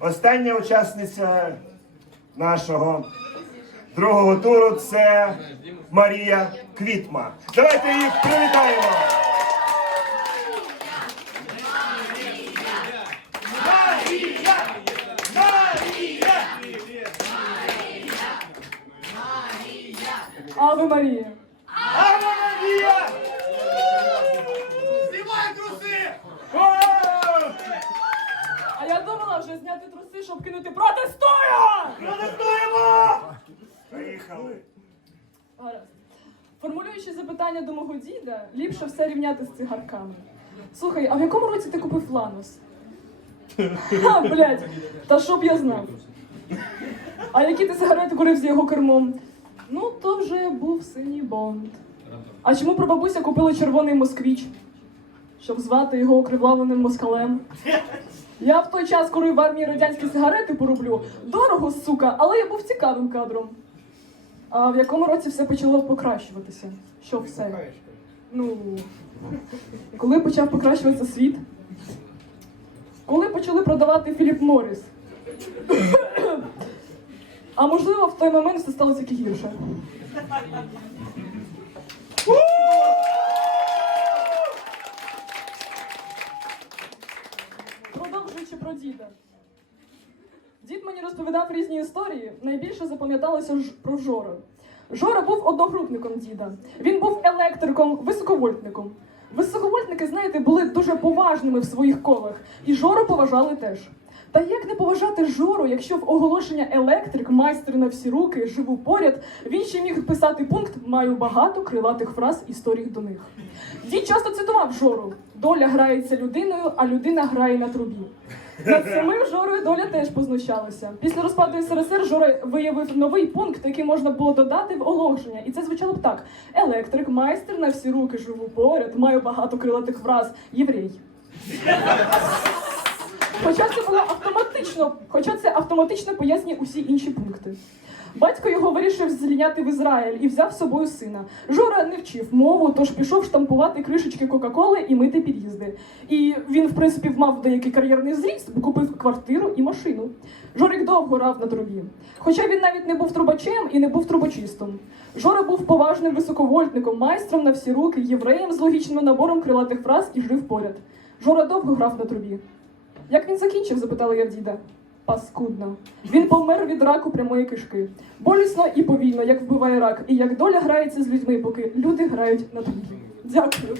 Остання учасниця нашого другого туру це Марія Квітма. Давайте їх привітаємо. Марія! Марія! Аве Марія. Ава Марія! Знімай труси! О! Вже зняти труси, щоб кинути! Протестуємо! Поїхали. Гаразд. Формулюючи запитання до мого діда, ліпше все рівняти з цигарками. Слухай, а в якому році ти купив фланус? Ха, блядь, та щоб я знав. А які ти сигарети курив з його кермом? Ну, то вже був синій бонд. А чому прабабуся купила червоний москвіч? Щоб звати його окривавленим москалем. Я в той час курив в армії радянські сигарети порублю. Дорого, сука, але я був цікавим кадром. А в якому році все почало покращуватися? Що все? Ну, коли почав покращуватися світ? Коли почали продавати Філіп Морріс? А можливо, в той момент все стало тільки гірше. Продовжуючи про діда. Дід мені розповідав різні історії. Найбільше запам'яталося ж про Жору. Жора був одногрупником діда. Він був електриком, високовольтником. Високовольтники, знаєте, були дуже поважними в своїх колах, і Жору поважали теж. Та як не поважати Жору, якщо в оголошення електрик, майстер на всі руки, живу поряд, він ще міг писати пункт Маю багато крилатих фраз історій до них. Дід часто цитував Жору: доля грається людиною, а людина грає на трубі. Над самим Жорою доля теж познущалася. Після розпаду СРСР Жора виявив новий пункт, який можна було додати в оголошення. І це звучало б так: електрик, майстер на всі руки, живу поряд, маю багато крилатих фраз, єврей. Хоча це було автоматично, хоча це автоматично пояснює усі інші пункти. Батько його вирішив зліняти в Ізраїль і взяв з собою сина. Жора не вчив мову, тож пішов штампувати кришечки Кока-Коли і мити під'їзди. І він, в принципі, мав деякий кар'єрний зріст, бо купив квартиру і машину. Жорик довго грав на трубі. Хоча він навіть не був трубачем і не був трубочистом. Жора був поважним високовольтником, майстром на всі руки, євреєм з логічним набором крилатих фраз і жив поряд. Жора довго грав на трубі. Як він закінчив? запитала я в діда. Паскудно. Він помер від раку прямої кишки. Болісно і повільно, як вбиває рак, і як доля грається з людьми, поки люди грають на трубі. Дякую.